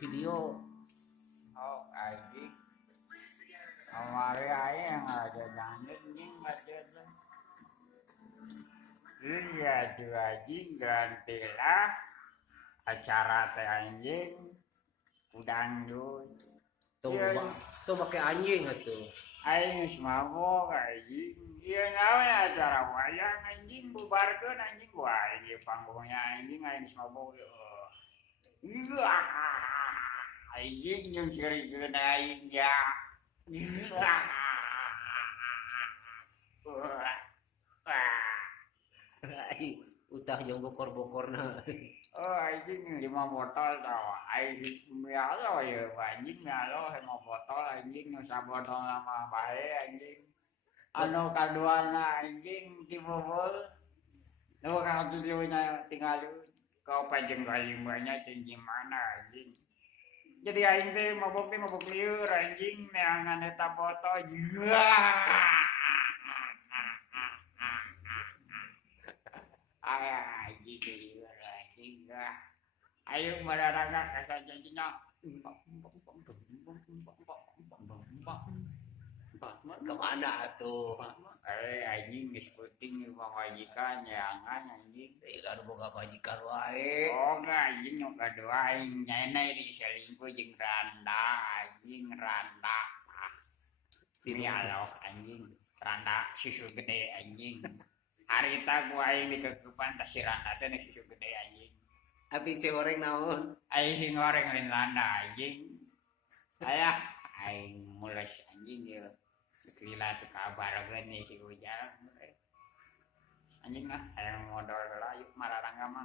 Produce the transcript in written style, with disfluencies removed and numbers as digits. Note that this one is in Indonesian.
video. Oh, anjing. Kemarin aja yang ada anjing aja tuh. Iya tuh anjing gantilah acara teh anjing dangdut. Tuh, Iya, tuh pakai anjing atuh. aing geus mabok anjing. Ieu naon acara wayang anjing bubarkeun anjing wae ieu panggungnya anjing aing geus mabok. Iya. Anjing jeung sirikeun aing ya. Ai, utah jeung bokor-bokorna. Oh anjing 5 botol tau. Aing mialo ya anjing mialo 5 botol anjing nu sabotol mah bae anjing. Anu kaduana anjing tiboboh. Nu katujunya tinggal kau pajeng kalimbanya cing gimana anjing. Jadi aing teh mabok lieur anjing neangan eta botol. Anjing lieur anjing. Ayo mararanga kasajanjina. Kemana atuh? Anjing geus peuting pamajikan nyeangan anjing. Kan boga majikan wae. Oh enggak anjing nu kadua aing nyaena di selingkuh jeung Randa anjing Randa. Ini aloh anjing Randa susu gede anjing. Harita ku aing dikekepan tas si Randa teh susu gede anjing. Abi si goreng naon? Aing si ngoreng lain Randa anjing. Ayah aing mules anjing ieu. Lila teu kabargeun nih si Ujang. Anjing ah, aing modal heula yuk mararangga mah.